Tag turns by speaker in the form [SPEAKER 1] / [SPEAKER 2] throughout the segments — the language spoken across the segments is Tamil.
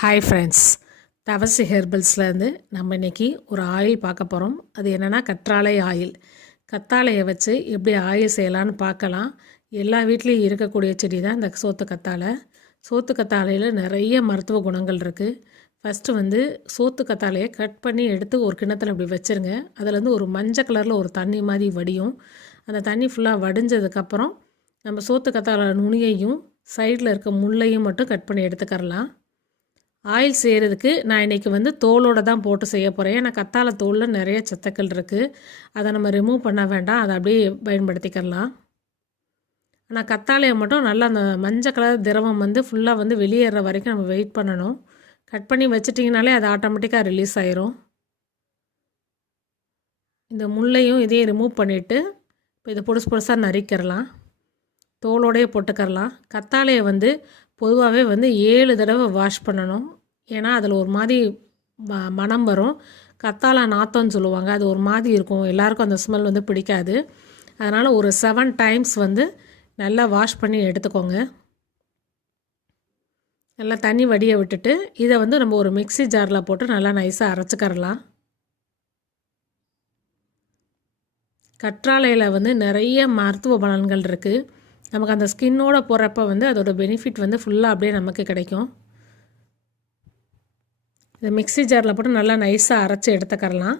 [SPEAKER 1] ஹாய் ஃப்ரெண்ட்ஸ் தவசி ஹெர்பல்ஸ்லேருந்து நம்ம இன்றைக்கி ஒரு ஆயில் பார்க்க போகிறோம் அது என்னென்னா கற்றாழை ஆயில். கத்தாழையை வச்சு எப்படி ஆயில் செய்யலான்னு பார்க்கலாம். எல்லா வீட்லேயும் இருக்கக்கூடிய செடி தான் இந்த சோத்து கத்தாழை. சோத்து கத்தாழையில் நிறைய மருத்துவ குணங்கள் இருக்குது ஃபஸ்ட்டு வந்து சோத்து கத்தாழையை கட் பண்ணி எடுத்து ஒரு கிணத்துல இப்படி வச்சுருங்க. அதுலேருந்து ஒரு மஞ்சள் கலரில் ஒரு தண்ணி மாதிரி வடியும். அந்த தண்ணி ஃபுல்லாக வடிஞ்சதுக்கப்புறம் நம்ம சோத்து கத்தாழை நுனியையும் சைடில் இருக்க முள்ளையும் மட்டும் கட் பண்ணி எடுத்துக்கரலாம். ஆயில் செய்கிறதுக்கு நான் இன்றைக்கி வந்து தோலோடு தான் போட்டு செய்ய போகிறேன் ஏன்னா கத்தாழை தோலில் நிறைய சத்துக்கள் இருக்குது அதை நம்ம ரிமூவ் பண்ண வேண்டாம். அதை அப்படியே பயன்படுத்திக்கலாம் ஆனால் கத்தாழையை மட்டும் நல்லா அந்த மஞ்சள் கலர் திரவம் வந்து ஃபுல்லாக வந்து வெளியேற வரைக்கும் நம்ம வெயிட் பண்ணணும். கட் பண்ணி வச்சிட்டிங்கனாலே அது ஆட்டோமேட்டிக்காக ரிலீஸ் ஆயிரும். இந்த முள்ளையும் இதையும் ரிமூவ் பண்ணிவிட்டு இப்போ இதை பொடுசு பொடுசாக நரிக்கிறலாம் தோலோடையே போட்டுக்கரலாம் கத்தாழையை வந்து பொதுவாகவே வந்து ஏழு தடவை வாஷ் பண்ணணும். ஏன்னா அதில் ஒரு மாதிரி ம மனம் வரும். கத்தாழை நாத்தம்னு சொல்லுவாங்க. அது ஒரு மாதிரி இருக்கும். எல்லாருக்கும் அந்த ஸ்மெல் வந்து பிடிக்காது. அதனால் ஒரு செவன் டைம்ஸ் வந்து நல்லா வாஷ் பண்ணி எடுத்துக்கோங்க. நல்லா தண்ணி வடிய விட்டுட்டு இதை வந்து நம்ம ஒரு மிக்சி ஜாரில் போட்டு நல்லா நைஸாக அரைச்சிக்கரலாம். கற்றாழையில் வந்து நிறைய மருத்துவ பலன்கள் இருக்குது நமக்கு அந்த ஸ்கின்னோட போகிறப்ப வந்து அதோட பெனிஃபிட் வந்து ஃபுல்லாக அப்படியே நமக்கு கிடைக்கும். இதை மிக்சி ஜாரில் போட்டு நல்லா நைஸாக அரைச்சி எடுத்துக்கரலாம்.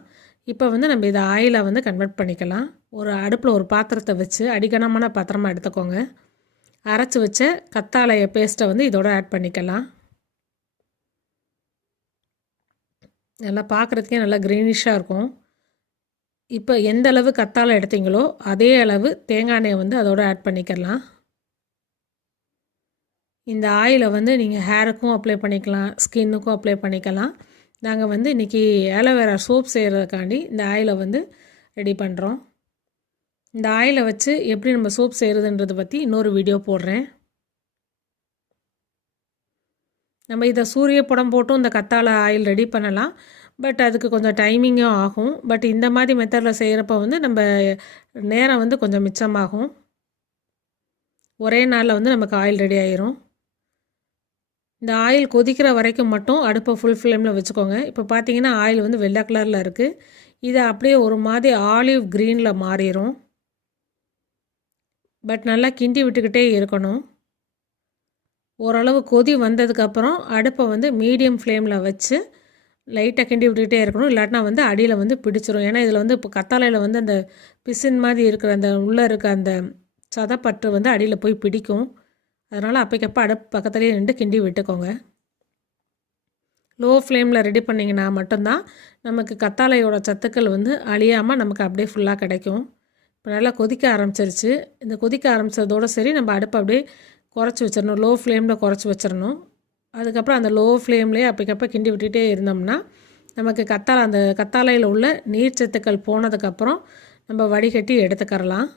[SPEAKER 1] இப்போ வந்து நம்ம இதை ஆயிலை வந்து கன்வெர்ட் பண்ணிக்கலாம். ஒரு அடுப்பில் ஒரு பாத்திரத்தை வச்சு அடிக்கணமான பாத்திரமாக எடுத்துக்கோங்க. அரைச்சி வச்ச கத்தாழைய பேஸ்ட்டை வந்து இதோட ஆட் பண்ணிக்கலாம். நல்லா பார்க்குறதுக்கே நல்லா க்ரீனிஷாக இருக்கும். இப்போ எந்த அளவு கத்தாழை எடுத்தீங்களோ அதே அளவு தேங்காய் எண்ணெயை வந்து அதோடு ஆட் பண்ணிக்கலாம். இந்த ஆயிலை வந்து நீங்கள் ஹேருக்கும் அப்ளை பண்ணிக்கலாம் ஸ்கின்னுக்கும் அப்ளை பண்ணிக்கலாம். நாங்கள் வந்து இன்றைக்கி ஆலோவேரா சோப் செய்கிறதுக்காண்டி இந்த ஆயிலை வந்து ரெடி பண்ணுறோம் இந்த ஆயிலை வச்சு எப்படி நம்ம சோப் செய்கிறதுன்றதை பற்றி இன்னொரு வீடியோ போடுறேன். நம்ம இதை சூரிய படம் போட்டும் இந்த கத்தாழை ஆயில் ரெடி பண்ணலாம். பட் அதுக்கு கொஞ்சம் டைமிங்கும் ஆகும். பட் இந்த மாதிரி மெத்தடில் செய்கிறப்ப வந்து நம்ம நேரம் வந்து கொஞ்சம் மிச்சமாகும். ஒரே நாளில் வந்து நமக்கு ஆயில் ரெடி ஆயிரும். இந்த ஆயில் கொதிக்கிற வரைக்கும் மட்டும் அடுப்பை ஃபுல் ஃப்ளேமில் வச்சுக்கோங்க. இப்போ பார்த்தீங்கன்னா ஆயில் வந்து வெள்ளை கலரில் இருக்குது இதை அப்படியே ஒரு மாதிரி ஆலிவ் க்ரீனில் மாறிடும் பட் நல்லா கிண்டி விட்டுக்கிட்டே இருக்கணும். ஓரளவு கொதி வந்ததுக்கப்புறம் அடுப்பை வந்து மீடியம் ஃப்ளேமில் வச்சு லைட்டாக கிண்டி விட்டுக்கிட்டே இருக்கணும். இல்லாட்டினா வந்து அடியில் வந்து பிடிச்சிரும். ஏன்னா இதில் வந்து இப்போ கத்தாழையில் வந்து அந்த பிசின் மாதிரி இருக்கிற அந்த உள்ளே இருக்க அந்த சதப்பற்று வந்து அடியில் போய் பிடிக்கும். அதனால் அப்போக்கப்போ அடுப்பு பக்கத்துலேயே நின்று கிண்டி விட்டுக்கோங்க. லோ ஃப்ளேமில் ரெடி பண்ணிங்கன்னா மட்டும்தான் நமக்கு கத்தாழையோட சத்துக்கள் வந்து அழியாமல் நமக்கு அப்படியே ஃபுல்லாக கிடைக்கும். இப்போ நல்லா கொதிக்க ஆரம்பிச்சிருச்சு. இந்த கொதிக்க ஆரம்பித்ததோடு சரி நம்ம அடுப்பை அப்படியே குறைச்சி வச்சிடணும். லோ ஃப்ளேமில் குறைச்சி வச்சிடணும். அதுக்கப்புறம் அந்த லோ ஃப்ளேம்லேயே அப்பக்கப்போ கிண்டி விட்டுகிட்டே இருந்தோம்னா நமக்கு கத்தாழை அந்த கத்தாழையில் உள்ள நீர்ச்சத்துக்கள் போனதுக்கப்புறம் நம்ம வடிகட்டி எடுத்துக்கரலாம்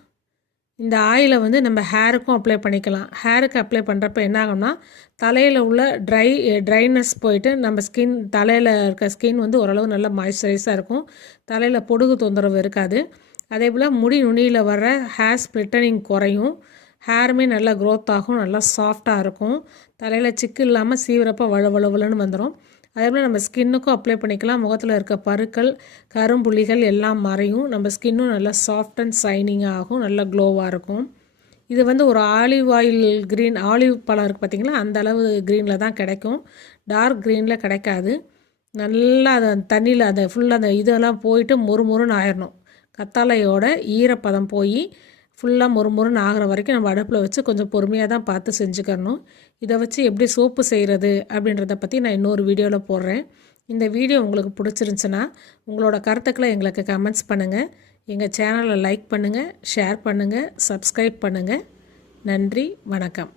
[SPEAKER 1] இந்த ஆயிலை வந்து நம்ம ஹேருக்கும் அப்ளை பண்ணிக்கலாம். ஹேருக்கு அப்ளை பண்ணுறப்ப என்ன ஆகும்னா தலையில் உள்ள ட்ரை ட்ரைனஸ் போயிட்டு நம்ம ஸ்கின் தலையில் இருக்க ஸ்கின் வந்து ஓரளவு நல்லா மாய்ஸ்சரைஸாக இருக்கும். தலையில் பொடுகு தொந்தரவு இருக்காது. அதே போல் முடி நுனியில் வர்ற ஹேர் ஸ்ப்ளிட்டனிங் குறையும். ஹேருமே நல்லா க்ரோத் ஆகும் நல்லா சாஃப்டாக இருக்கும். தலையில் சிக்கு இல்லாமல் சீவிரப்போ வள வளவலன்னு வந்துடும் அதே போல் நம்ம ஸ்கின்னுக்கும் அப்ளை பண்ணிக்கலாம். முகத்தில் இருக்க பருக்கள் கரும்புள்ளிகள் எல்லாம் மறையும். நம்ம ஸ்கின்னும் நல்லா சாஃப்ட் அண்ட் சைனிங்காக ஆகும் நல்லா க்ளோவாக இருக்கும். இது வந்து ஒரு ஆலிவ் ஆயில் க்ரீன் ஆலிவ் பழம் இருக்குது பார்த்திங்களா அந்த அளவு க்ரீனில் தான் கிடைக்கும். டார்க் க்ரீனில் கிடைக்காது. நல்லா அதை தண்ணியில் அதை ஃபுல்லாக அந்த இதெல்லாம் போயிட்டு மொறு மொறுன்னு ஆயிடணும் கத்தாழையோட ஈரப்பதம் போய் ஃபுல்லாக மொறு மொறுன்னு ஆகிற வரைக்கும் நம்ம அடுப்பில் வச்சு கொஞ்சம் பொறுமையாக தான் பார்த்து செஞ்சுக்கணும் இதை வச்சு எப்படி சோப்பு செய்கிறது அப்படின்றத பற்றி நான் இன்னொரு வீடியோவில் போடுறேன். இந்த வீடியோ உங்களுக்கு பிடிச்சிருந்துச்சுன்னா உங்களோட கருத்துக்களை எங்களுக்கு கமெண்ட்ஸ் பண்ணுங்கள் எங்கள் சேனலை லைக் பண்ணுங்கள் ஷேர் பண்ணுங்கள் சப்ஸ்கிரைப் பண்ணுங்கள் நன்றி வணக்கம்.